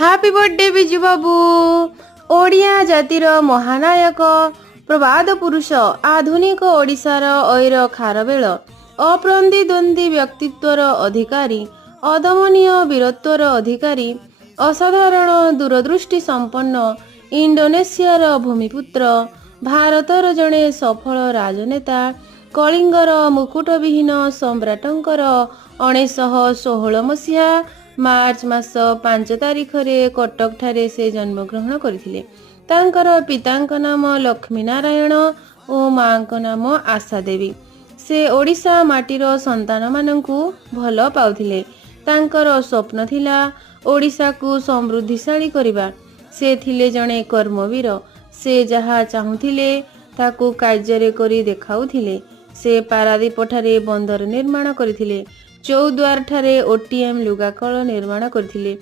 Happy birthday Biju ବାବୁ। ଓଡ଼ିଆ ଜାତିର ମହାନାୟକ, ପ୍ରବାଦ ପୁରୁଷ, ଆଧୁନିକ ଓଡ଼ିଶାର ଐର ଖାରବେଳ, ଅପ୍ରତିଦ୍ୱନ୍ଦ୍ୱୀ ବ୍ୟକ୍ତିତ୍ୱର ଅଧିକାରୀ, ଅଦମନୀୟ ବୀରତ୍ୱର ଅଧିକାରୀ, ଅସାଧାରଣ ଦୂରଦୃଷ୍ଟି ସମ୍ପନ୍ନ, ଇଣ୍ଡୋନେସିଆର ଭୂମିପୁତ୍ର, ଭାରତର ଜଣେ ସଫଳ ରାଜନେତା, କଳିଙ୍ଗର ମୁକୁଟବିହୀନ ସମ୍ରାଟଙ୍କର 1916 ମସିହା ମାର୍ଚ୍ଚ ମାସ 5 ତାରିଖରେ କଟକଠାରେ ସେ ଜନ୍ମଗ୍ରହଣ କରିଥିଲେ। ତାଙ୍କର ପିତାଙ୍କ ନାମ ଲକ୍ଷ୍ମୀ ନାରାୟଣ ଓ ମାଙ୍କ ନାମ ଆଶା ଦେବୀ। ସେ ଓଡ଼ିଶା ମାଟିର ସନ୍ତାନମାନଙ୍କୁ ଭଲ ପାଉଥିଲେ। ତାଙ୍କର ସ୍ୱପ୍ନ ଥିଲା ଓଡ଼ିଶାକୁ ସମୃଦ୍ଧିଶାଳୀ କରିବା। ସେ ଥିଲେ ଜଣେ କର୍ମବୀର। ସେ ଯାହା ଚାହୁଁଥିଲେ ତାକୁ କାର୍ଯ୍ୟରେ କରି ଦେଖାଉଥିଲେ। ସେ ପାରାଦୀପଠାରେ ବନ୍ଦର ନିର୍ମାଣ କରିଥିଲେ। ଚୌଦ୍ୱାରଠାରେ OTM ଲୁଗାକଳ ନିର୍ମାଣ କରିଥିଲେ।